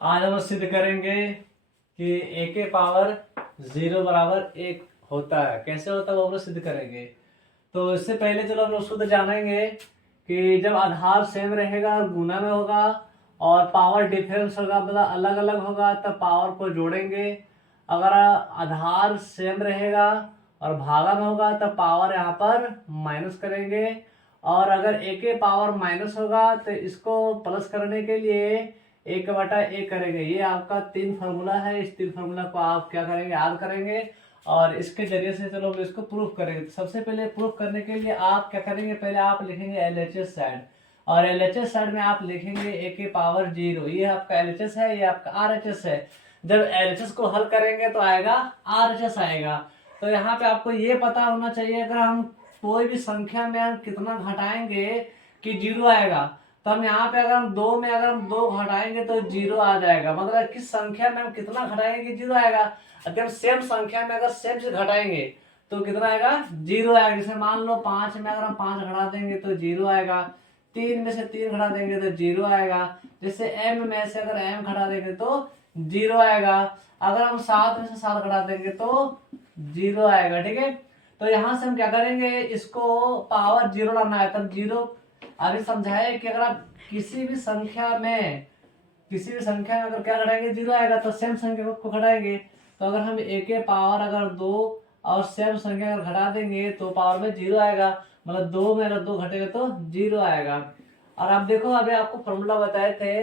आज हम सिद्ध करेंगे कि a के पावर 0 बराबर 1 होता है। कैसे होता है वो हम लोग सिद्ध करेंगे। तो इससे पहले चलो हम लोग शुद्ध जानेंगे कि जब आधार सेम रहेगा और गुना में होगा और पावर डिफरेंस होगा, मतलब अलग अलग होगा, तब पावर को जोड़ेंगे। अगर आधार सेम रहेगा और भागा में होगा तब पावर यहाँ पर माइनस करेंगे, और अगर a के पावर माइनस होगा तो इसको प्लस करने के लिए 1/a करेंगे। ये आपका 3 फार्मूला है। इस 3 फार्मूला को आप क्या करेंगे, याद करेंगे और इसके जरिए से चलो हम इसको प्रूफ करेंगे। तो सबसे पहले प्रूफ करने के लिए आप क्या करेंगे, पहले आप लिखेंगे LHS साइड, और LHS साइड में आप लिखेंगे a के पावर 0। ये आपका LHS है, ये आपका RHS है। जब LHS को हल करेंगे तो आएगा RHS आएगा। तो यहाँ पे आपको ये पता होना चाहिए, अगर हम कोई भी संख्या में हम कितना घटाएंगे कि 0 आएगा, तो हम यहाँ पे अगर हम 2 में अगर हम 2 घटाएंगे तो 0 आ जाएगा। मतलब किस संख्या में हम कितना घटाएंगे कि 0 आएगा। अगर हम सेम संख्या में अगर सेम से घटाएंगे तो कितना आएगा, 0 आएगा। जैसे मान लो 5 में अगर हम 5 घटा देंगे तो 0 आएगा, 3 में से 3 घटा देंगे तो 0 आएगा। जैसे m में से अगर m घटा देंगे तो 0 आएगा। अगर हम 7 में से 7 घटा देंगे तो 0 आएगा। ठीक है, तो यहाँ से हम क्या करेंगे, इसको पावर 0 लाना है तब 0। अभी समझाए कि अगर आप किसी भी संख्या में अगर क्या घटाएंगे 0 आएगा, तो सेम संख्या को घटाएंगे। तो अगर हम a के पावर अगर 2 और सेम संख्या अगर घटा देंगे तो पावर में 0 आएगा। मतलब 2 में अगर 2 घटेगा तो 0 आएगा। और आप देखो, अभी आपको फॉर्मूला बताए थे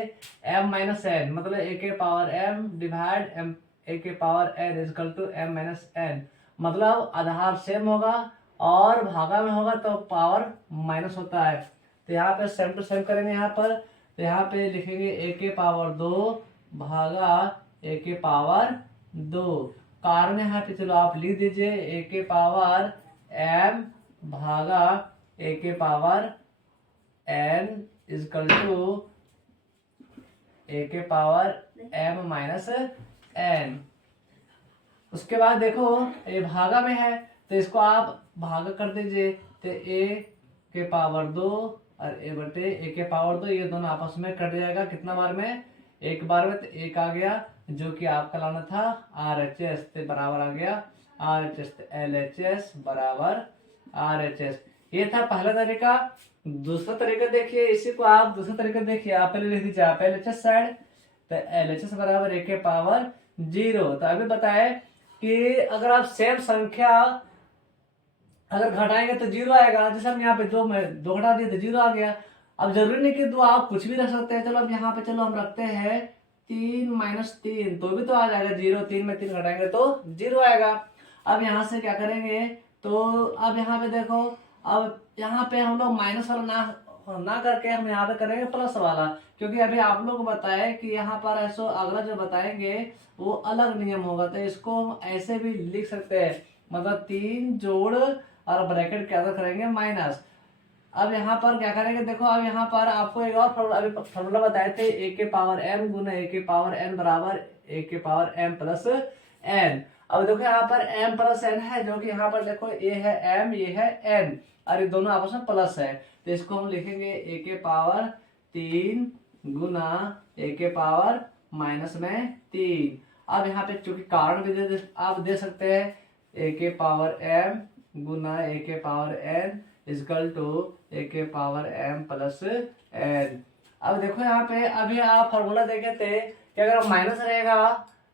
m माइनस n, मतलब a के power m divide m a के power n is equal to m minus n। मतलब आधार सेम होगा और भागा में होगा तो पावर माइनस होता है। तो यहाँ पे सेम टू सेम करेंगे। यहाँ पर तो यहाँ पे लिखेंगे a के पावर 2 भागा a के पावर 2। कारण यहाँ पे चलो आप लिख दीजिए a के पावर m भागा a के power n is equal to a के पावर m माइनस n। उसके बाद देखो ये भागा में है तो इसको आप भागा कर दीजिए। तो a के पावर 2 और a के पावर 2, ये दोनों आपस में कट जाएगा। कितना बार में, एक बार में। तो 1 आ गया जो कि आपका लाना था RHS, तो बराबर आ गया RHS। तो LHS बराबर RHS। ये था पहला तरीका। दूसरा तरीका देखिए, इसी को आप दूसरा तरीका देखिए, आप पहले लिख दीजिए आप LHS साइड। तो LHS बराबर a के पावर 0। तो अभी बताए कि अगर आप सेम संख्या अगर घटाएंगे तो 0 आएगा। जैसे हम यहाँ पे 2 घटा दिए तो 0 आ गया। अब जरूरी नहीं कि 2 आप कुछ भी रख सकते हैं। चलो अब यहाँ पे चलो हम रखते हैं 3 माइनस 3, तो भी तो आ जाएगा 0। 3 में 3 घटाएंगे तो 0 आएगा। अब यहाँ से क्या करेंगे, तो अब यहाँ पे देखो, अब यहाँ पे हम लोग माइनस वाला ना करके हम यहाँ पे करेंगे प्लस वाला, क्योंकि अभी आप लोग बताए कि यहाँ पर ऐसा अगला जो बताएंगे वो अलग नियम होगा। तो इसको हम ऐसे भी लिख सकते हैं, मतलब 3 जोड़ और ब्रैकेट क्या करेंगे माइनस। अब यहाँ पर क्या करेंगे, देखो अब यहाँ पर आपको एक और फॉर्मूला बताए थे a के पावर m गुना a के पावर n बराबर a के पावर m प्लस n। अब देखो यहाँ पर m प्लस n है, जो कि यहाँ पर देखो a है m, ये है n, और ये दोनों आपस में प्लस है। तो इसको हम लिखेंगे a के पावर 3 गुना a के पावर माइनस में 3। अब यहाँ पे चूंकि कारण भी आप दे सकते हैं, a के पावर m गुना a के power n is equal to a के पावर m प्लस n। अब देखो यहाँ पे अभी आप फॉर्मूला देखे थे कि अगर माइनस रहेगा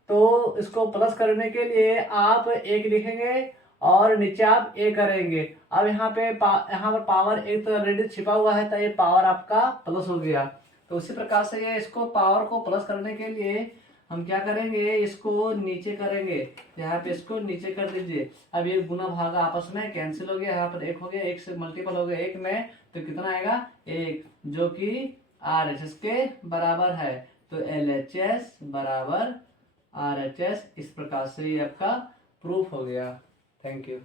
तो इसको प्लस करने के लिए आप 1 लिखेंगे और नीचे आप a करेंगे। अब यहाँ पर पावर 1 तो ऑलरेडी छिपा हुआ है, तो ये पावर आपका प्लस हो गया। तो उसी प्रकार से ये इसको पावर को प्लस करने के लिए हम क्या करेंगे, इसको नीचे करेंगे। यहाँ पे इसको नीचे कर दीजिए। अब ये गुना भागा आपस में कैंसिल हो गया, यहाँ पर 1 हो गया, 1 से मल्टीपल हो गया 1 में, तो कितना आएगा 1, जो कि RHS के बराबर है। तो LHS बराबर RHS। इस प्रकार से ये आपका प्रूफ हो गया। Thank you.